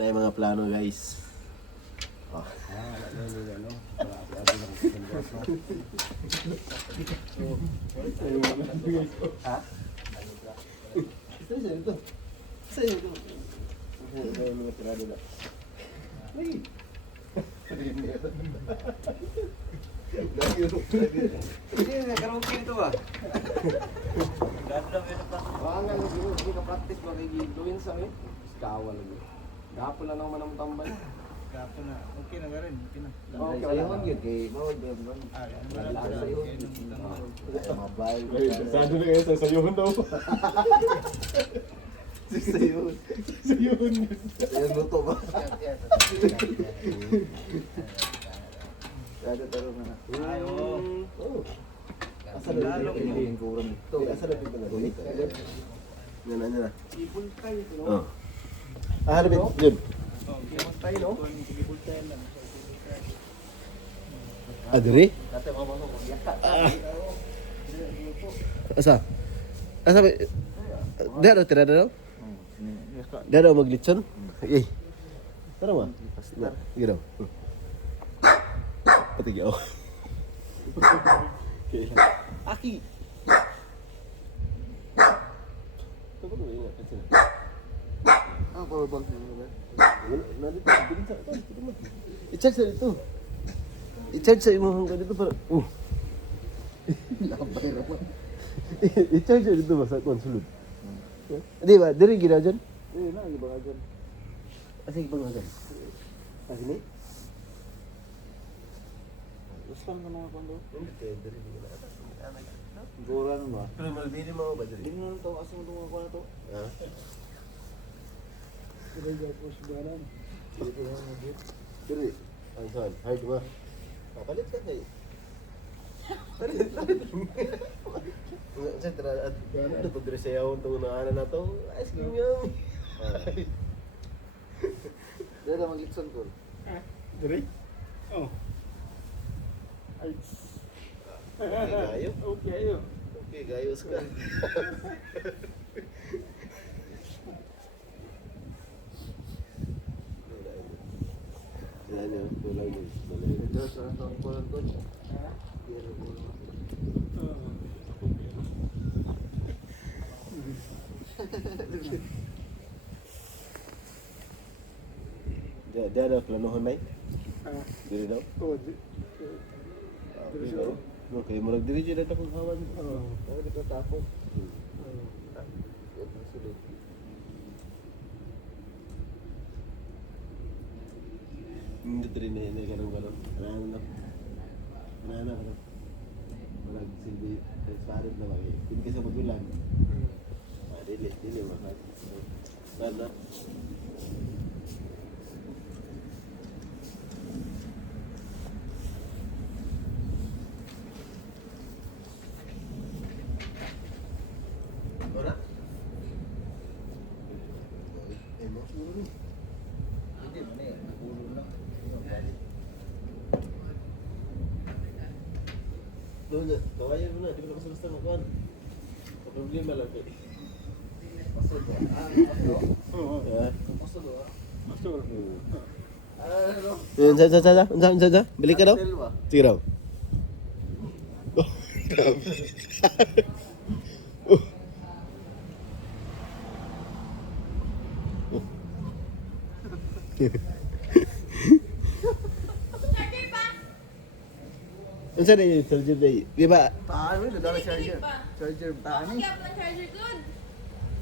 Na yung mga plano guys. Oh. Ha? Isa ito. Isa ito. Isa yung mga tirado na. Lagi. Hindi, nagkaroon ito ba? Baka nga hindi ka practice ba kay Gawin sa akin? Kawal lagi. Gapon na naman ang tambay. Gapon na. Okay na rin. Okay na. Okay, wala man yun. Kay Bawal ba yun? Wala na sa'yo. Mabay. Sado na kayo sa sayuhon daw. Sayun. Sayuhon. Sayun luto ba? Kada taro na. Ay, oo. Asa na yung kuran ito? Asa na yung kuran ito? Yan na. Ibul tayo. Oh. Ah, harapin. Yun. Ibul tayo, no? Ibul tayo lang. Adri? Dati mamano ko. Yakat. Asa? Asa ba? Dara tirada daw? Dara maglitson? Eh. Tara mo. Sige daw. Patigil ako. Aki! Ito ba ito? Ingat kasi na. Ah, powerbank na ba? Nandito, bilhin sa ito. I-charge sa dito. I-charge sa imong hanggang dito para... Labay naman. I-charge sa dito ba sa konsulod? Di ba? Diri gina dyan? Eh, lagi ba nga dyan? Sige bang dyan? Ah, sini? Gusto ka mga kondo? Hindi, diri gina. Goran ba? Pero malbili mo ba diri? Hindi mo nang tawa asa mo itong mga to? Ha? Hindi dyan po si Goran. Dito yan mo dito. Diri. Ang saan? Hard ba? Papalit ka kayo. Palit. Sa tara at ano to diri sa yawon tong naanan na to. Ice cream yum. Dito mag-itson ko. Diri? Oh. Ay. Gayo. Okay, ayo. Okay, gayos ka. Yan yun, kulang yun. Dito sa ang kulang ko. Dia ada planuhan may? Diri daw? Oh, Okay daw. No, kaya murag diri dyan na kung hawan. Ako dito tapos. Hindi diri na galong-galong. Ano ka? Murag silbi, transparent na bagay. Hindi ka sa magulang. Dili mahal. Mana? Ora? Emo siguro ni. Hindi man eh. Ulo lang. Doon na, kawayan mo na, di mo na kasalasta ng kuhan. Problema lang kayo. Pasod ba? Pasod. Oo. Pasod ba? Masur. Ano? Yun, sa. Balik ka daw? Pastel ba? Sige daw. Ano sa na yun? Charger na yun? Di ba? Paano yun? Dala charger. Charger. Paano Ako kaya pala charger good.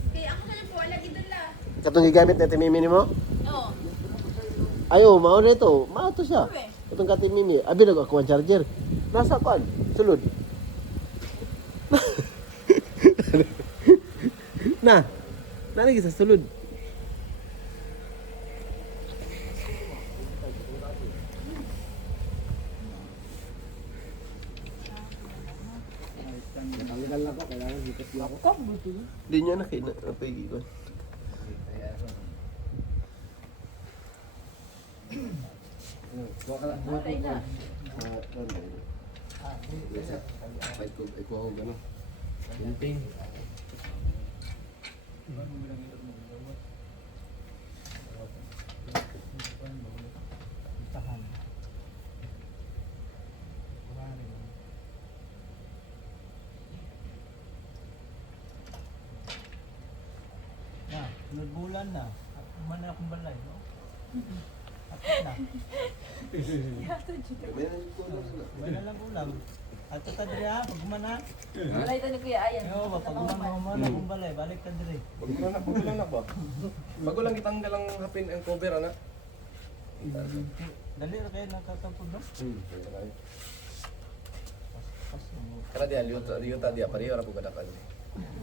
Kaya ako na lang po, lagi dala. Katong gigamit na timimi mo? Oo. Ayo, mao na ito. Mao to siya. Uwe. Katong katimimi. Abi nag ako ang charger. Nasa kuan? Sulod. Na. Nalagi sa sulod. Tanggal lang ako. Kailangan dikit lang ako. Di niya nakita. Napagi ko. Okay na. Ikuha ko gano'n. Linting. Nagbulan na. Mana akong balay, no? Apit na. May nagkulang sila. May na lang ulam. At ito diri ha, pag umana. Wala ito ni Kuya Ayan. Yo, pag umana akong balay, balik ka diri. Bago lang ba? Bago lang kitanggal ang hapin ang cover, ana. Dali ra kayo nakatampod, no? Pas mo. Karena dia yuta dia pareho ra pud kadakan.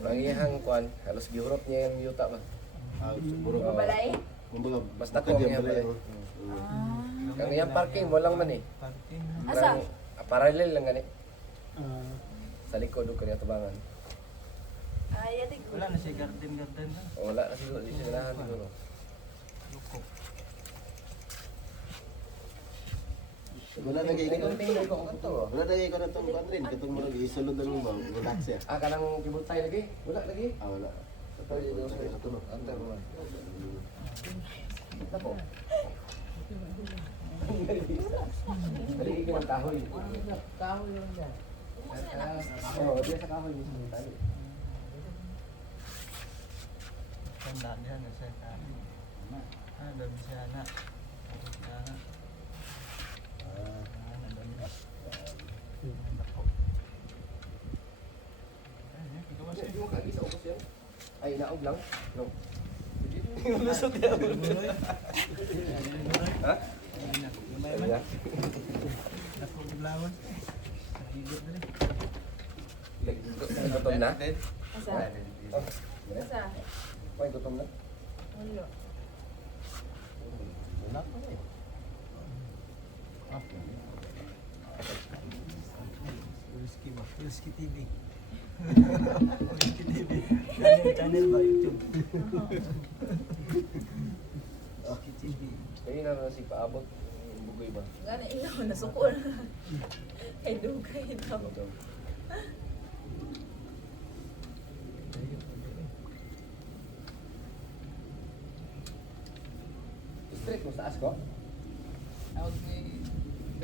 Ang iyang kwan, halos gihurot niya yung yuta ba. Siguro Oo. Balay? kumbaga Basta bukod ko yan niya pala, pala. no? Ang iyang parking mo lang man eh. Parking. Asa? Parallel lang gani. Ah, Sa likod ko kanya tubangan. Ay, ate. Wala na si garden na. O wala na siguro di siya ganahan siguro. Lukok. Wala na kayo Ikaw tingnan ko kung to. wala na kayo na itong Catherine katong mo isulod na mo relax ya. Ah, kanang kibutay lagi? Wala lagi. Wala. Antar mo. Tapo. Dali iki man kahoy. Kahoy yun dyan. Oh, dia sa kahoy mismo tali. Tandaan yan na siya kahoy. Dami siya na. Hindi mo kagisa ubos yan. Ay, naog lang. No. Lusog yan. Ha? Lumay Ay, man. ya. Nakuglawan. Nakigit na rin. Gutom na? Asa? Oh, Asa? may gutom na. Wala. Wala pa rin. Whiskey ba? Whiskey TV. Whiskey TV. Channel ba? YouTube. Whiskey TV. Kaya na si paabot. Bugoy ba? Gana ilaw na sukol. Kay dugay daw. Straight mo sa asko? Ako ni...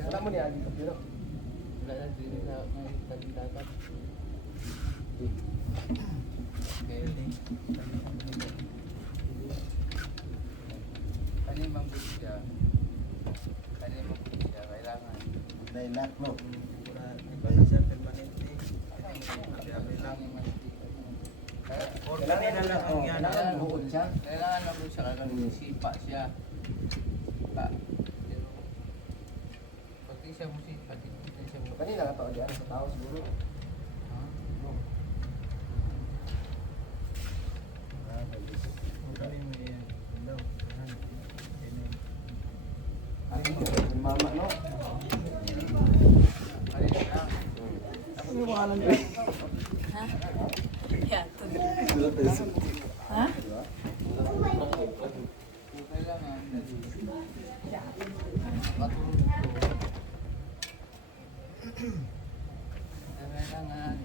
Wala mo niya dito pero. Wala na din sa may dapat. Kaya ni. Kani mambili siya. Kailangan. Lilac no. Pura iba siya permanente. Sabi lang yung or kanina lang ang yan. Kailangan buod siya. Kailangan na po siya kagawin sipa siya. Pa. Pero pag di siya musipa, di siya musipa. Kanina ka to diyan sa tao siguro. Mama no. Ha? Yeah, Ha? Kailangan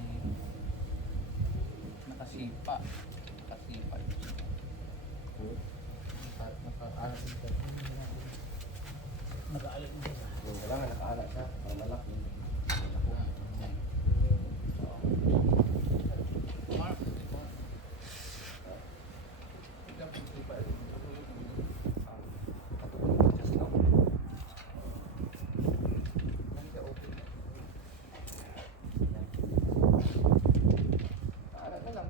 nakasipa. Kailangan nakaanak siya para malaki. Kaanak na lang.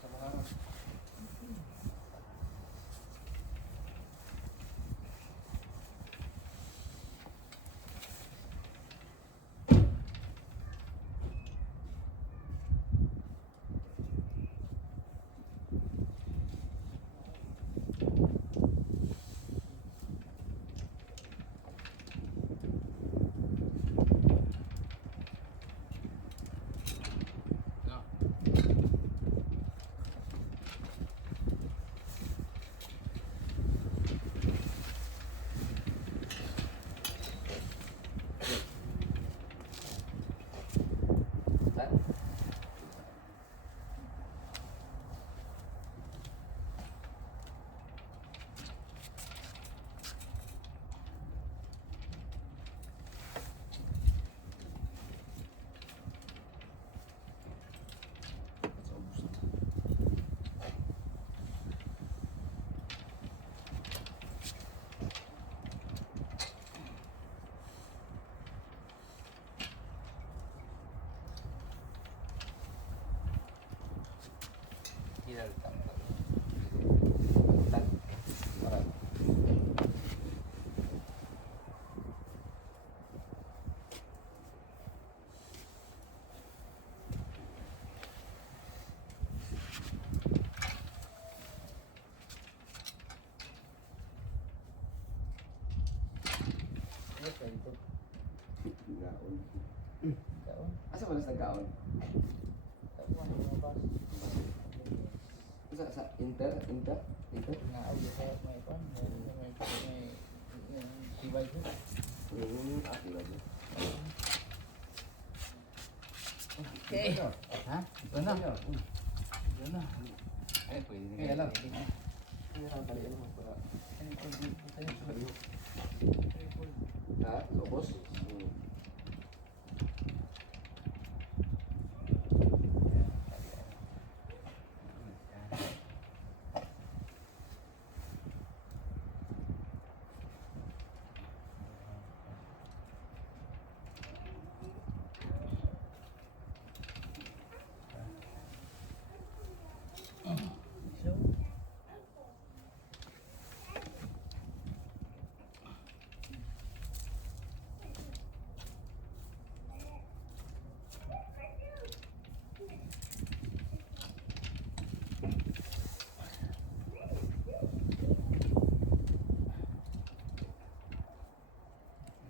Sa mga Real tampak. Tan. Parang. Ano pa ito? Gaon. Kaon. Asa ba sa gaon? Kaon mga bas. Sa Inter? Naaw sa may pan. May tibay ko. Di ba dyan? Okay. Ha? Ito na. Ito na. Eh, pwede na. Kaya lang. Kaya lang, talian mo para. Ha? Lobos?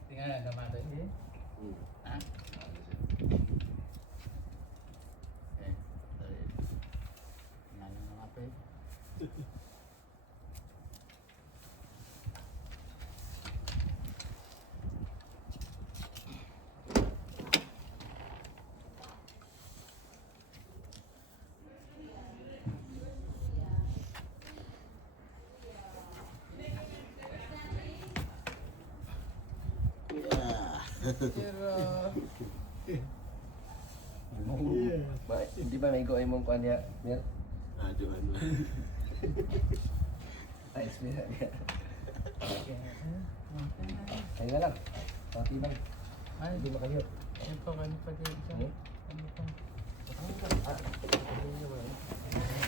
Tingnan na gamado eh. Ha? Eh, sorry. Tingnan na mga pe. Pero Yeah. Ba, hindi ba may goy mong kuhan niya? Mer? Aduh, ano. Ayos niya. Kaya na lang. Pati lang. ay, Hindi makayot. ito kan pa dito. Hmm? Ano pa? Ah, hindi naman.